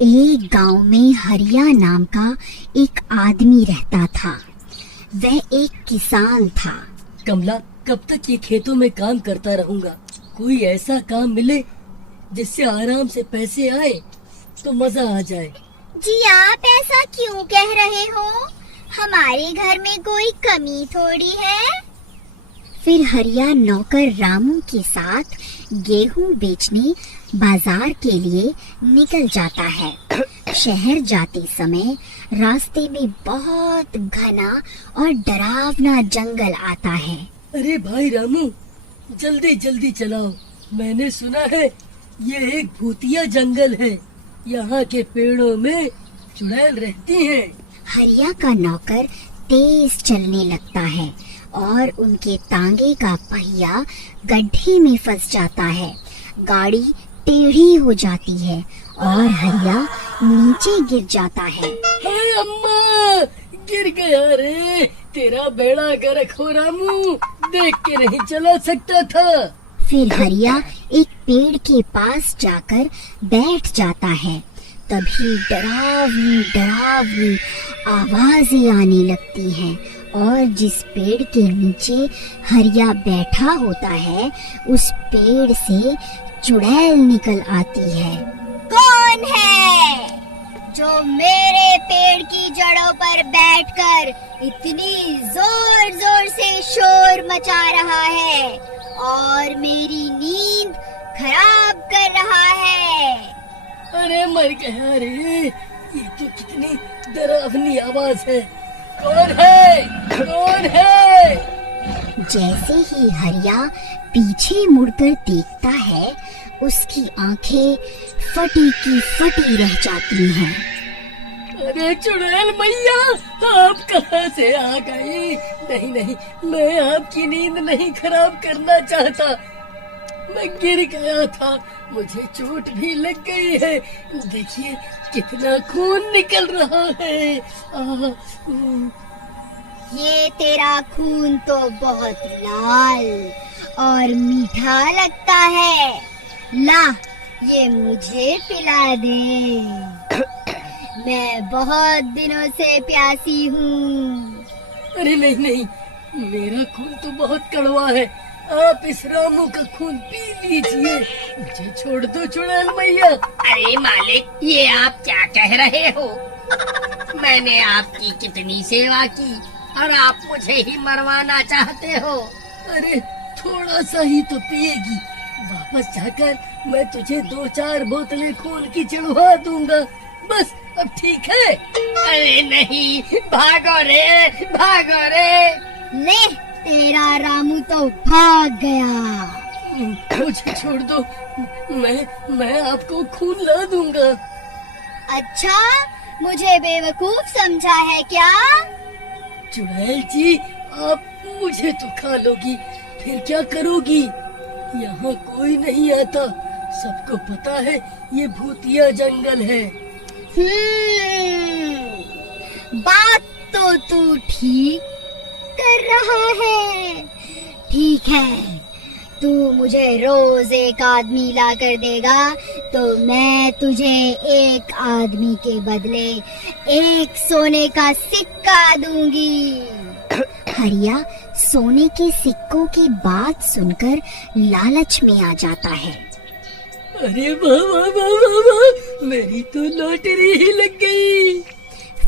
एक गांव में हरिया नाम का एक आदमी रहता था। वह एक किसान था। कमला, कब तक ये खेतों में काम करता रहूंगा? कोई ऐसा काम मिले जिससे आराम से पैसे आए तो मजा आ जाए। जी आप ऐसा क्यों कह रहे हो? हमारे घर में कोई कमी थोड़ी है। फिर हरिया नौकर रामू के साथ गेहूं बेचने बाजार के लिए निकल जाता है। शहर जाते समय रास्ते में बहुत घना और डरावना जंगल आता है। अरे भाई रामू, जल्दी जल्दी चलाओ। मैंने सुना है ये एक भूतिया जंगल है। यहाँ के पेड़ों में चुड़ैल रहती हैं। हरिया का नौकर तेज चलने लगता है और उनके तांगे का पहिया गड्ढे में फंस जाता है। गाड़ी टेढ़ी हो जाती है और हरिया नीचे गिर जाता है। हाय अम्मा, गिर गया रे। तेरा बेड़ा गर्क हो रामू, देख के नहीं चला सकता था। फिर हरिया एक पेड़ के पास जाकर बैठ जाता है। तभी डरावनी डरावनी आवाजें आने लगती हैं और जिस पेड़ के नीचे हरिया बैठा होता है उस पेड़ से चुड़ैल निकल आती है। कौन है जो मेरे पेड़ की जड़ों पर बैठकर इतनी जोर जोर से शोर मचा रहा है और मेरी नींद खराब कर रहा है? अरे मर गया रे, ये तो कितनी डरावनी आवाज है। कौन है? कौन है? जैसे ही हरिया पीछे मुड़कर देखता है उसकी आंखें फटी की फटी रह जाती हैं। अरे चुड़ैल मैया, आप कहाँ से आ गई? नहीं नहीं, मैं आपकी नींद नहीं खराब करना चाहता। मैं गिर गया था, मुझे चोट भी लग गई है। देखिए कितना खून निकल रहा है। ये तेरा खून तो बहुत लाल और मीठा लगता है। ला, ये मुझे पिला दे। मैं बहुत दिनों से प्यासी हूँ। अरे नहीं नहीं, मेरा खून तो बहुत कड़वा है। आप इस रामू का खून पी लीजिए। मुझे छोड़ दो चुड़ैल मैया। अरे मालिक, ये आप क्या कह रहे हो? मैंने आपकी कितनी सेवा की और आप मुझे ही मरवाना चाहते हो? अरे थोड़ा सा ही तो पिएगी, वापस जाकर मैं तुझे 2-4 बोतलें खून की चढ़वा दूंगा। बस अब ठीक है? अरे नहीं, भागो रे, भागो रे। ले, तेरा रामू तो भाग गया। मुझे छोड़ दो, मैं आपको खून ला दूंगा। अच्छा, मुझे बेवकूफ समझा है क्या? चुड़ैल जी, आप मुझे तो खा लोगी, फिर क्या करोगी? यहाँ कोई नहीं आता, सबको पता है ये भूतिया जंगल है। बात तो तू ठीक कर रहा है। ठीक है, तू मुझे रोज एक आदमी ला कर देगा तो मैं तुझे एक आदमी के बदले एक सोने का सिक्का दूंगी। हरिया सोने के सिक्कों की बात सुनकर लालच में आ जाता है। अरे वाह वाह वाह वाह वाह, मेरी तो लॉटरी ही लग गई।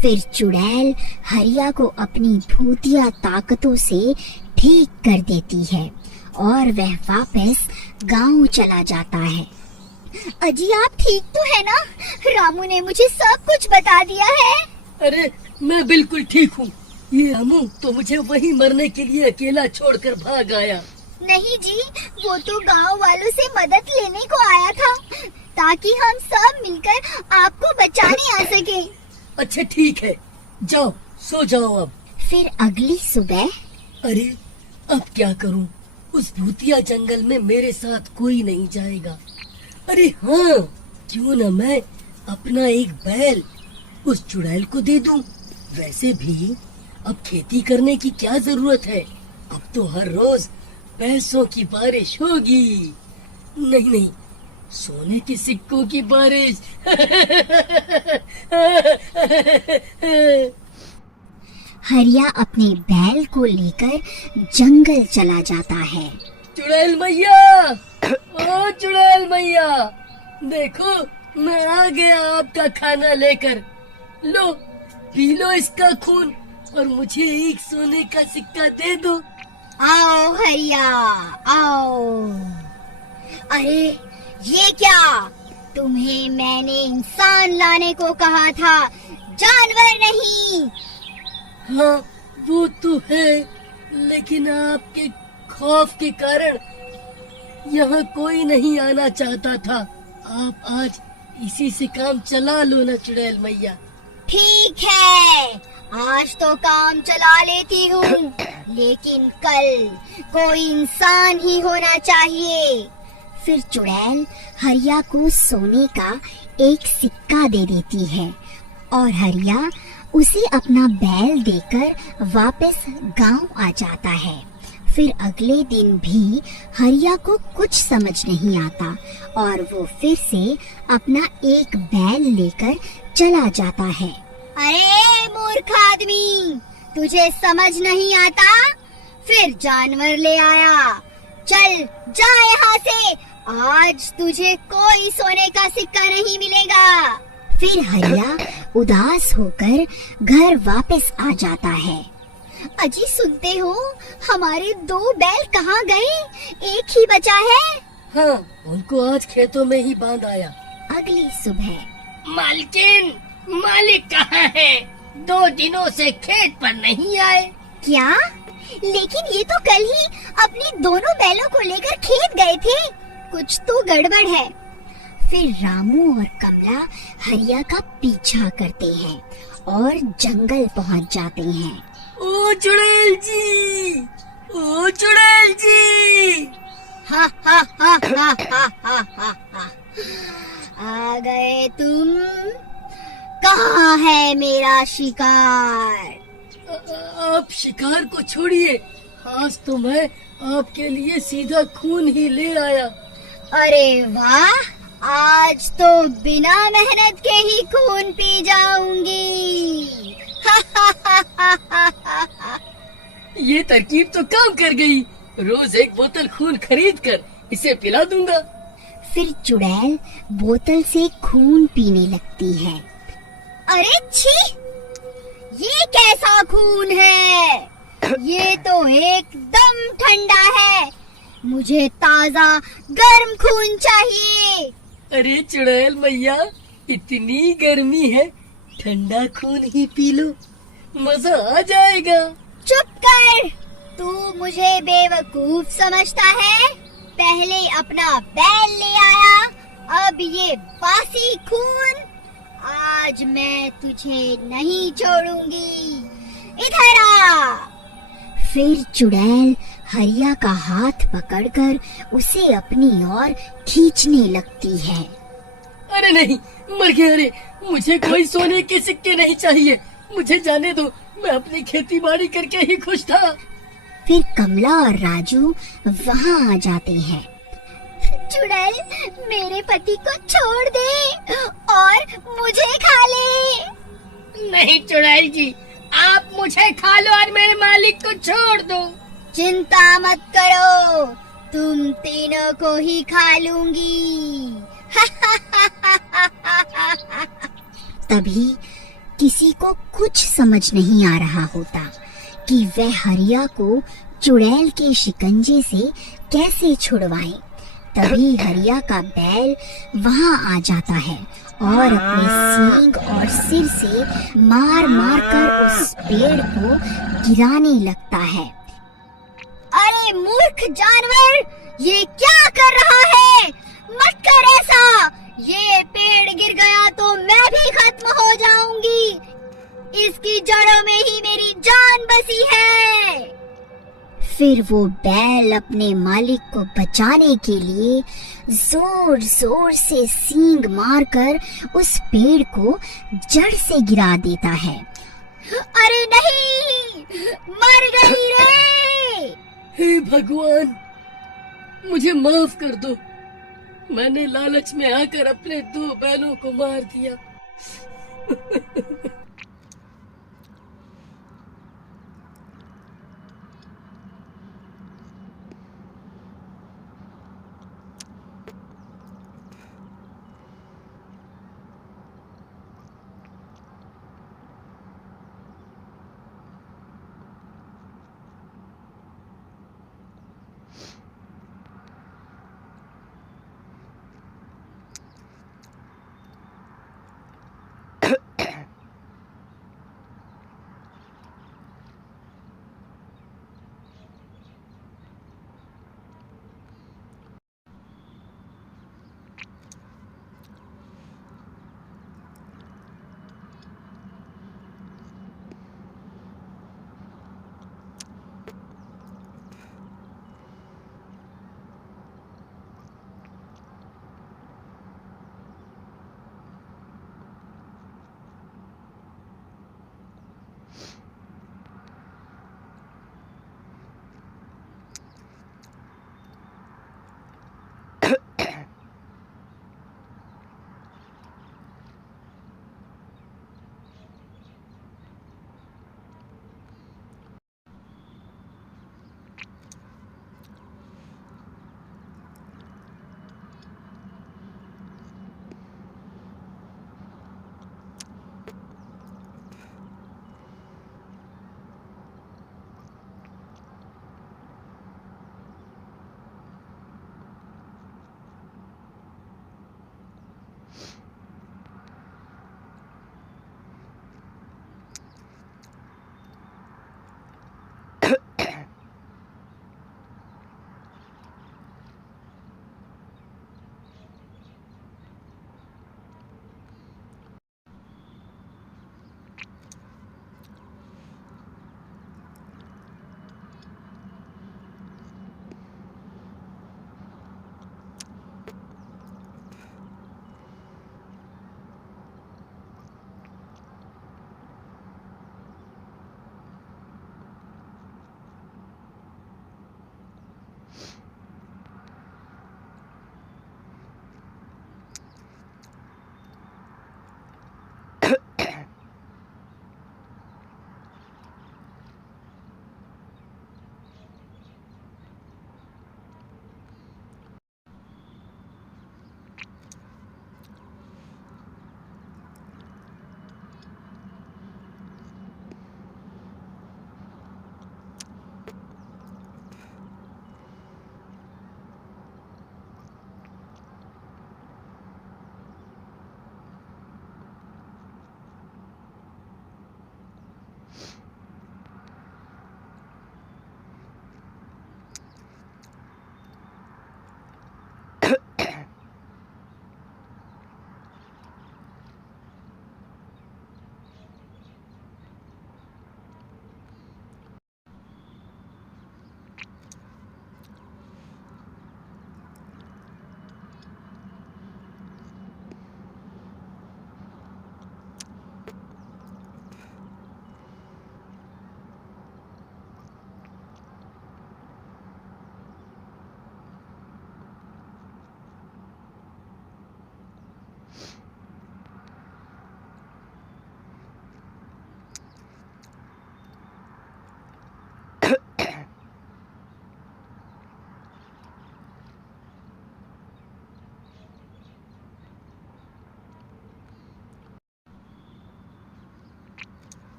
फिर चुड़ैल हरिया को अपनी भूतिया ताकतों से ठीक कर देती है और वह वापस गांव चला जाता है। अजी आप ठीक तो है ना? रामू ने मुझे सब कुछ बता दिया है। अरे मैं बिल्कुल ठीक हूँ। ये रामू तो मुझे वहीं मरने के लिए अकेला छोड़कर भाग आया। नहीं जी, वो तो गांव वालों से मदद लेने को आया था ताकि हम सब मिलकर आपको बचाने आ सके। अच्छा ठीक है, जाओ सो जाओ अब। फिर अगली सुबह अरे अब क्या करूं? उस भूतिया जंगल में मेरे साथ कोई नहीं जाएगा। अरे हाँ, क्यों न मैं अपना एक बैल उस चुड़ैल को दे दूं। वैसे भी अब खेती करने की क्या जरूरत है, अब तो हर रोज पैसों की बारिश होगी। नहीं नहीं, सोने के सिक्कों की बारिश। हरिया अपने बैल को लेकर जंगल चला जाता है। चुड़ैल मैया, ओ चुड़ैल मैया, देखो मैं आ गया आपका खाना लेकर। लो पी लो इसका खून और मुझे एक सोने का सिक्का दे दो। आओ हरिया, आओ। अरे ये क्या? तुम्हें मैंने इंसान लाने को कहा था, जानवर नहीं। हाँ वो तो है, लेकिन आपके खौफ के कारण यहाँ कोई नहीं आना चाहता था। आप आज इसी से काम चला लो ना चुड़ैल मैया। ठीक है, आज तो काम चला लेती हूँ, लेकिन कल कोई इंसान ही होना चाहिए। फिर चुड़ैल हरिया को सोने का एक सिक्का दे देती है और हरिया उसे अपना बैल देकर वापस गांव आ जाता है। फिर अगले दिन भी हरिया को कुछ समझ नहीं आता और वो फिर से अपना एक बैल लेकर चला जाता है। अरे मूर्ख आदमी, तुझे समझ नहीं आता? फिर जानवर ले आया। चल जा यहाँ से, आज तुझे कोई सोने का सिक्का नहीं मिलेगा। फिर हरिया उदास होकर घर वापस आ जाता है। अजी सुनते हो, हमारे 2 बैल कहाँ गए? एक ही बचा है। हाँ उनको आज खेतों में ही बांध आया। अगली सुबह मालकिन, मालिक कहाँ है? 2 दिनों से खेत पर नहीं आए। क्या? लेकिन ये तो कल ही अपनी दोनों बैलों को लेकर खेत गए थे। कुछ तो गड़बड़ है। फिर रामू और कमला हरिया का पीछा करते हैं और जंगल पहुंच जाते हैं। ओ चुड़ैल जी, ओ चुड़ैल जी। हा हा हा हा हा हा हा हा। आ गए तुम? कहाँ है मेरा शिकार? आप शिकार को छोड़िए, आज तो मैं आपके लिए सीधा खून ही ले आया। अरे वाह, आज तो बिना मेहनत के ही खून पी जाऊंगी। हा हा हा हा हा हा। ये तरकीब तो काम कर गई। रोज एक बोतल खून खरीद कर इसे पिला दूंगा। फिर चुड़ैल बोतल से खून पीने लगती है। अरे छी, ये कैसा खून है? ये तो एकदम ठंडा है। मुझे ताजा गर्म खून चाहिए। अरे चुड़ैल मैया, इतनी गर्मी है, ठंडा खून ही पी लो, मजा आ जाएगा। चुप कर, तू मुझे बेवकूफ समझता है? पहले अपना बैल ले आया, अब ये बासी खून। आज मैं तुझे नहीं छोड़ूंगी, इधर आ। फिर चुड़ैल हरिया का हाथ पकड़कर उसे अपनी ओर खींचने लगती है। अरे नहीं, मर गया रे, मुझे कोई सोने के सिक्के नहीं चाहिए, मुझे जाने दो, मैं अपनी खेती बाड़ी करके ही खुश था। फिर कमला और राजू वहाँ आ जाते हैं। चुड़ैल, मेरे पति को छोड़ दे और मुझे खा ले। नहीं चुड़ैल जी, आप मुझे खा लो और मेरे मालिक को छोड़ दो। चिंता मत करो, तुम तीनों को ही खा लूंगी। तभी किसी को कुछ समझ नहीं आ रहा होता कि वह हरिया को चुड़ैल के शिकंजे से कैसे छुड़वाए। तभी हरिया का बैल वहाँ आ जाता है और अपने सींग और सिर से मार मार कर उस पेड़ को गिराने लगता है। अरे मूर्ख जानवर, ये क्या कर रहा है? मत कर ऐसा। ये पेड़ गिर गया तो मैं भी खत्म हो जाऊंगी। इसकी जड़ों में ही मेरी जान बसी है। फिर वो बैल अपने मालिक को बचाने के लिए जोर जोर से सींग मारकर उस पेड़ को जड़ से गिरा देता है। अरे नहीं, मर गई रे। हे भगवान, मुझे माफ कर दो, मैंने लालच में आकर अपने 2 बैलों को मार दिया।